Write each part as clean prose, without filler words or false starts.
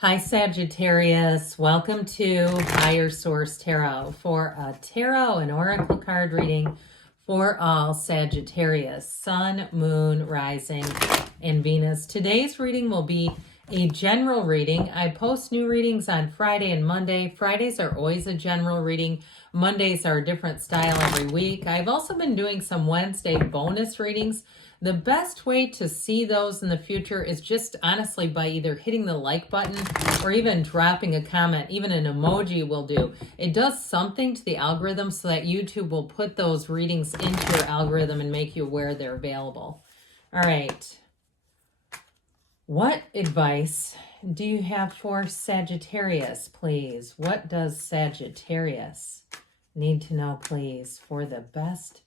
Hi, Sagittarius. Welcome to Higher Source Tarot for a tarot and oracle card reading for all Sagittarius, Sun, Moon, Rising, and Venus. Today's reading will be a general reading. I post new readings on Friday and Monday. Fridays are always a general reading. Mondays are a different style every week. I've also been doing some Wednesday bonus readings. The best way to see those in the future is just honestly by either hitting the like button or even dropping a comment. Even an emoji will do. It does something to the algorithm so that YouTube will put those readings into your algorithm and make you aware they're available. All right. What advice do you have for Sagittarius, please? What does Sagittarius need to know, please, for the best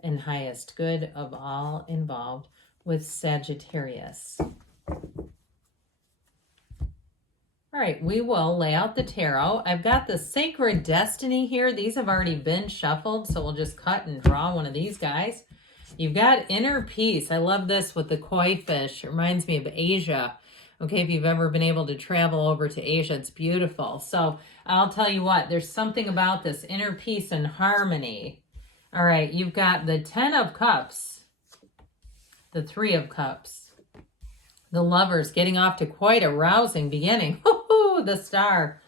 and highest good of all involved with Sagittarius? All right, we will lay out the tarot. I've got the Sacred Destiny here. These have already been shuffled, so we'll just cut and draw one of these guys. You've got Inner Peace. I love this with the koi fish. It reminds me of Asia. Okay, if you've ever been able to travel over to Asia, it's beautiful. So I'll tell you what, there's something about this inner peace and harmony. All right, you've got the 10 of Cups, the 3 of Cups, the Lovers getting off to quite a rousing beginning. The Star,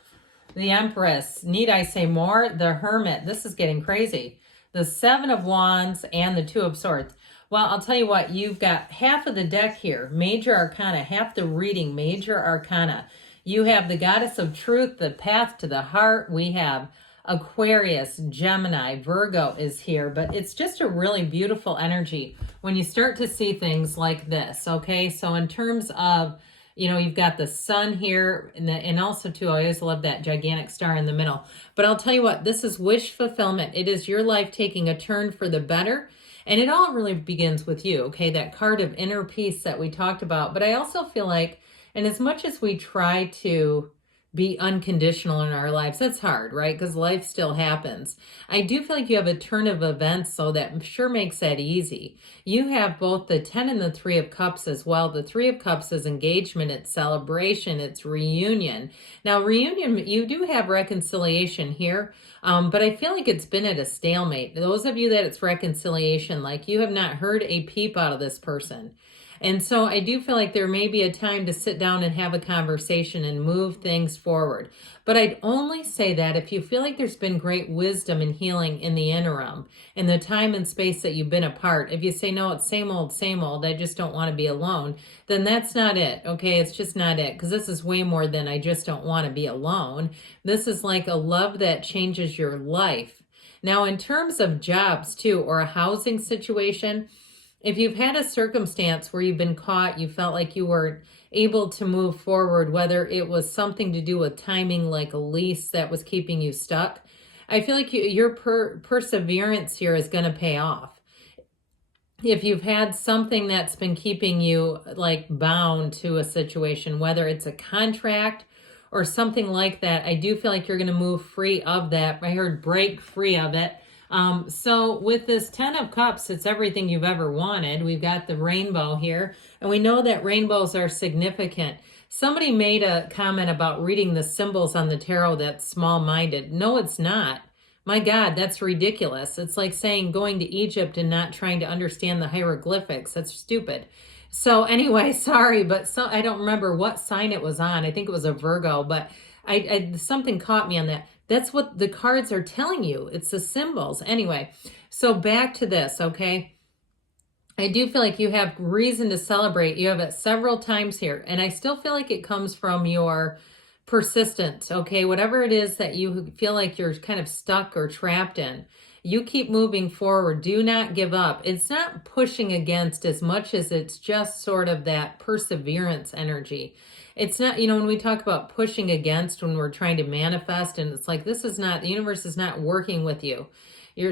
the Empress, need I say more? The Hermit, this is getting crazy. The 7 of Wands and the 2 of Swords. Well, I'll tell you what, you've got half of the deck here, Major Arcana, half the reading, Major Arcana. You have the Goddess of Truth, the Path to the Heart. We have Aquarius, Gemini, Virgo is here, but it's just a really beautiful energy when you start to see things like this, okay? So in terms of, you know, you've got the sun here, and also, too, I always love that gigantic star in the middle. But I'll tell you what, this is wish fulfillment. It is your life taking a turn for the better, and it all really begins with you, okay? That card of inner peace that we talked about. But I also feel like, and as much as we try to be unconditional in our lives, that's hard, right? Because life still happens. I do feel like you have a turn of events, so that sure makes that easy. You have both the 10 and the 3 of Cups as well. The 3 of Cups is engagement, it's celebration, it's reunion. Now, reunion, you do have reconciliation here, but I feel like it's been at a stalemate. Those of you that it's reconciliation, like you have not heard a peep out of this person. And so I do feel like there may be a time to sit down and have a conversation and move things forward. But I'd only say that if you feel like there's been great wisdom and healing in the interim, in the time and space that you've been apart. If you say, no, it's same old, I just don't want to be alone, then that's not it, okay? It's just not it, because this is way more than I just don't want to be alone. This is like a love that changes your life. Now, in terms of jobs, too, or a housing situation, if you've had a circumstance where you've been caught, you felt like you weren't able to move forward, whether it was something to do with timing, like a lease that was keeping you stuck, I feel like your perseverance here is going to pay off. If you've had something that's been keeping you like bound to a situation, whether it's a contract or something like that, I do feel like you're going to move free of that. I heard break free of it. So with this 10 of Cups, it's everything you've ever wanted. We've got the rainbow here, and we know that rainbows are significant. Somebody made a comment about reading the symbols on the tarot that's small-minded. No, it's not. My God, that's ridiculous. It's like saying going to Egypt and not trying to understand the hieroglyphics. That's stupid. So anyway, sorry, but I don't remember what sign it was on. I think it was a Virgo, but something caught me on that. That's what the cards are telling you. It's the symbols. Anyway, so back to this, okay? I do feel like you have reason to celebrate. You have it several times here, and I still feel like it comes from your persistence, okay? Whatever it is that you feel like you're kind of stuck or trapped in, you keep moving forward. Do not give up. It's not pushing against as much as it's just sort of that perseverance energy. It's not, you know, when we talk about pushing against, when we're trying to manifest, and it's like, this is not, the universe is not working with you.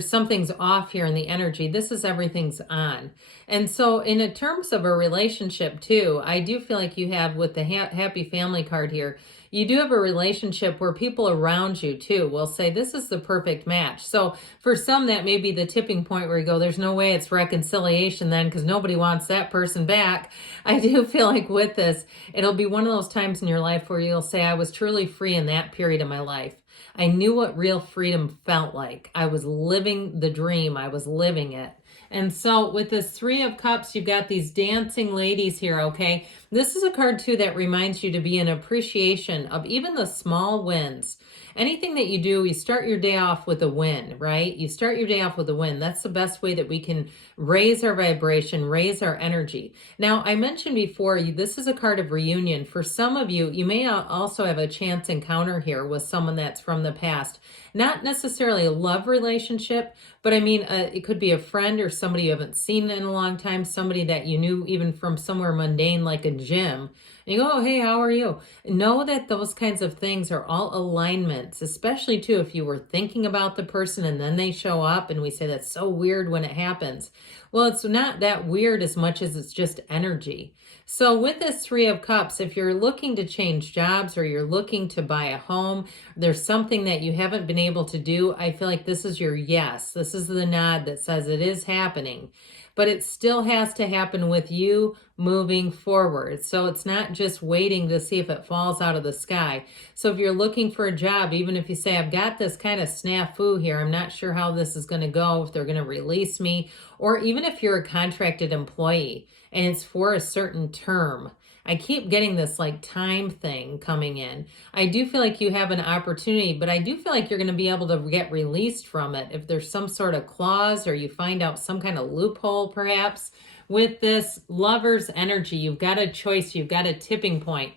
something's off here in the energy. This is everything's on. And so in terms of a relationship too, I do feel like you have with the happy family card here, you do have a relationship where people around you too will say, this is the perfect match. So for some, that may be the tipping point where you go, there's no way it's reconciliation then because nobody wants that person back. I do feel like with this, it'll be one of those times in your life where you'll say, I was truly free in that period of my life. I knew what real freedom felt like. I was living the dream. I was living it. And so with this Three of Cups, you've got these dancing ladies here, okay? This is a card, too, that reminds you to be in appreciation of even the small wins. Anything that you do, you start your day off with a win, right? You start your day off with a win. That's the best way that we can raise our vibration, raise our energy. Now, I mentioned before, this is a card of reunion. For some of you, you may also have a chance encounter here with someone that's from the past. Not necessarily a love relationship, but I mean, it could be a friend or somebody you haven't seen in a long time, somebody that you knew even from somewhere mundane like a gym. And you go, oh, hey, how are you? Know that those kinds of things are all alignments, especially too if you were thinking about the person and then they show up and we say that's so weird when it happens. Well, it's not that weird as much as it's just energy. So with this Three of Cups, if you're looking to change jobs or you're looking to buy a home, there's something that you haven't been able to do, I feel like this is your yes. This is the nod that says it is happening. But it still has to happen with you moving forward. So it's not just waiting to see if it falls out of the sky. So if you're looking for a job, even if you say, I've got this kind of snafu here, I'm not sure how this is going to go, if they're going to release me, or even if you're a contracted employee and it's for a certain term. I keep getting this like time thing coming in. I do feel like you have an opportunity, but I do feel like you're going to be able to get released from it if there's some sort of clause or you find out some kind of loophole perhaps. With this Lover's energy, you've got a choice, you've got a tipping point.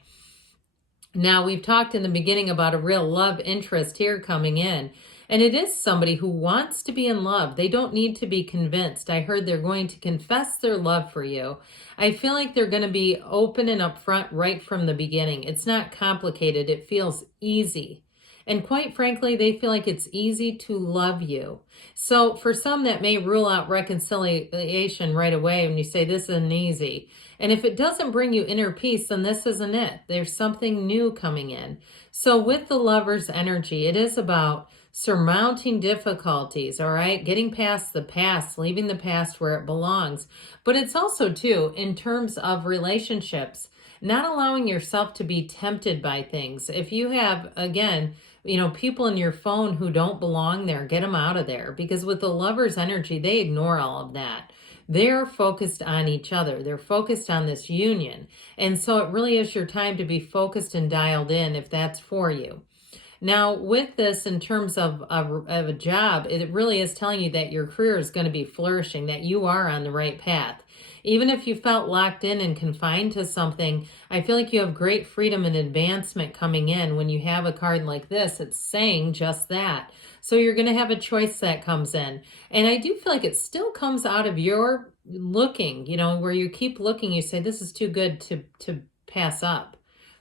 Now, we've talked in the beginning about a real love interest here coming in. And it is somebody who wants to be in love. They don't need to be convinced. I heard they're going to confess their love for you. I feel like they're going to be open and upfront right from the beginning. It's not complicated. It feels easy. And quite frankly, they feel like it's easy to love you. So for some, that may rule out reconciliation right away when you say this isn't easy. And if it doesn't bring you inner peace, then this isn't it. There's something new coming in. So with the Lover's energy, it is about surmounting difficulties, all right? Getting past the past, leaving the past where it belongs. But it's also, too, in terms of relationships, not allowing yourself to be tempted by things. If you have, again, people in your phone who don't belong there, get them out of there. Because with the Lover's energy, they ignore all of that. They're focused on each other. They're focused on this union. And so it really is your time to be focused and dialed in if that's for you. Now, with this, in terms of a job, it really is telling you that your career is going to be flourishing, that you are on the right path. Even if you felt locked in and confined to something, I feel like you have great freedom and advancement coming in. When you have a card like this, it's saying just that. So you're going to have a choice that comes in. And I do feel like it still comes out of your looking, where you keep looking, you say, this is too good to pass up.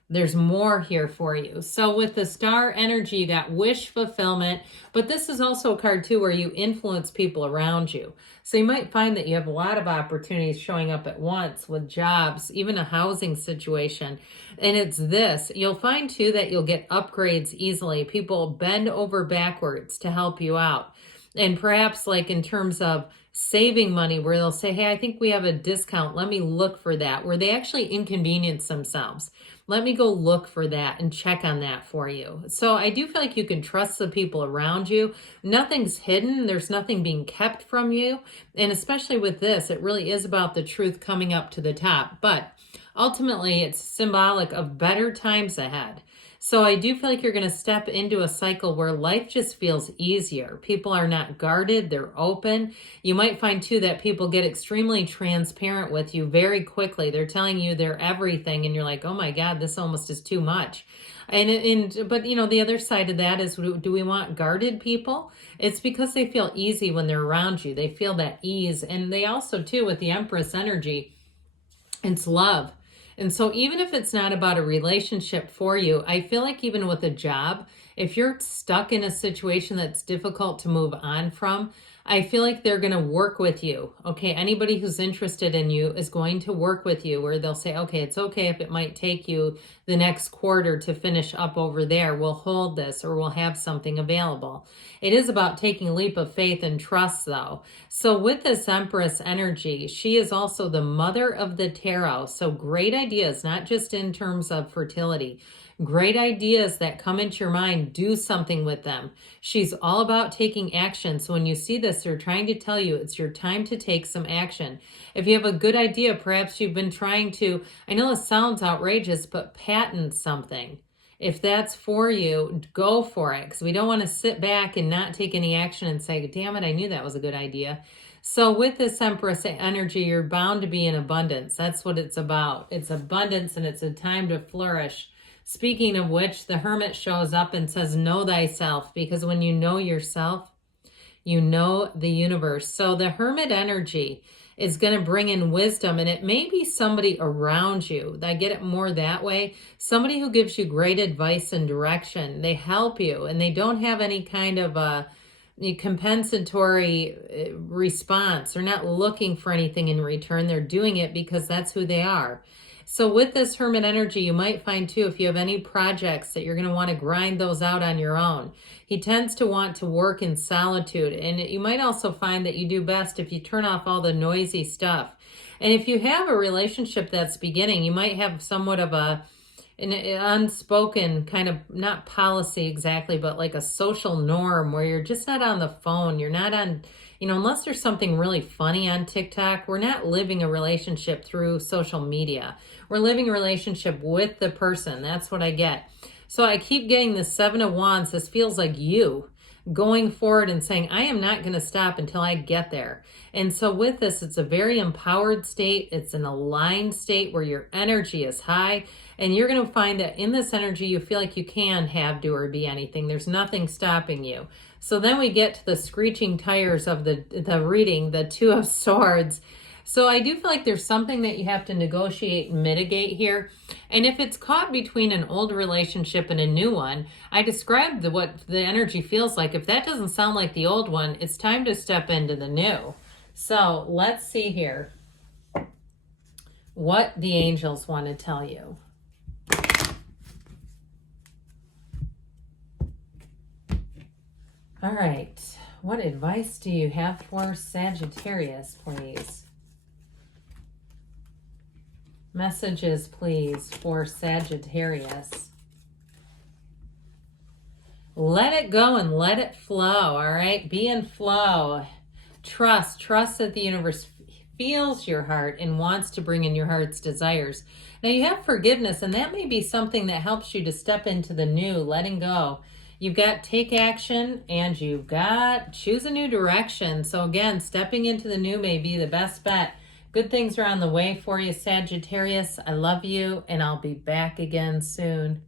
There's more here for you. So with the Star energy, you got wish fulfillment, but this is also a card too where you influence people around you. So you might find that you have a lot of opportunities showing up at once with jobs, even a housing situation. And it's this. You'll find too that you'll get upgrades easily. People bend over backwards to help you out. And perhaps like in terms of saving money where they'll say, hey, I think we have a discount. Let me look for that, where they actually inconvenience themselves. Let me go look for that and check on that for you. So I do feel like you can trust the people around you. Nothing's hidden. There's nothing being kept from you. And especially with this, it really is about the truth coming up to the top. But ultimately, it's symbolic of better times ahead. So I do feel like you're going to step into a cycle where life just feels easier. People are not guarded. They're open. You might find too that people get extremely transparent with you very quickly. They're telling you they're everything and you're like, oh my God, this almost is too much. But the other side of that is, do we want guarded people? It's because they feel easy when they're around you. They feel that ease. And they also too, with the Empress energy, it's love. And so even if it's not about a relationship for you, I feel like even with a job, if you're stuck in a situation that's difficult to move on from, I feel like they're going to work with you. Okay. Anybody who's interested in you is going to work with you, where they'll say, okay, it's okay if it might take you the next quarter to finish up over there. We'll hold this, or we'll have something available. It is about taking a leap of faith and trust, though. So with this Empress energy, she is also the mother of the tarot. So great ideas, not just in terms of fertility. Great ideas that come into your mind, do something with them. She's all about taking action. So when you see this, they're trying to tell you it's your time to take some action. If you have a good idea, perhaps you've been trying to, I know this sounds outrageous, but patent something. If that's for you, go for it, because we don't want to sit back and not take any action and say, damn it, I knew that was a good idea. So with this Empress energy, you're bound to be in abundance. That's what it's about. It's abundance, and it's a time to flourish. Speaking of which, the Hermit shows up and says, know thyself, because when you know yourself, you know the universe. So the Hermit energy is going to bring in wisdom, and it may be somebody around you. I get it more that way. Somebody who gives you great advice and direction. They help you, and they don't have any kind of a compensatory response. They're not looking for anything in return. They're doing it because that's who they are. So with this Hermit energy, you might find too, if you have any projects that you're going to want to grind those out on your own. He tends to want to work in solitude. And you might also find that you do best if you turn off all the noisy stuff. And if you have a relationship that's beginning, you might have somewhat of an unspoken kind of, not policy exactly, but like a social norm where you're just not on the phone. You're not on, unless there's something really funny on TikTok, we're not living a relationship through social media. We're living a relationship with the person. That's what I get. So I keep getting the Seven of Wands. This feels like you going forward and saying, I am not going to stop until I get there. And so with this, it's a very empowered state. It's an aligned state where your energy is high. And you're going to find that in this energy, you feel like you can have, do, or be anything. There's nothing stopping you. So then we get to the screeching tires of the reading, the Two of Swords. So I do feel like there's something that you have to negotiate and mitigate here. And if it's caught between an old relationship and a new one, I described what the energy feels like. If that doesn't sound like the old one, it's time to step into the new. So let's see here what the angels want to tell you. All right. What advice do you have for Sagittarius, please? Messages, please, for Sagittarius. Let it go and let it flow, all right? Be in flow. Trust that the universe feels your heart and wants to bring in your heart's desires. Now, you have forgiveness, and that may be something that helps you to step into the new, letting go. You've got take action, and you've got choose a new direction. So again, stepping into the new may be the best bet. Good things are on the way for you, Sagittarius. I love you, and I'll be back again soon.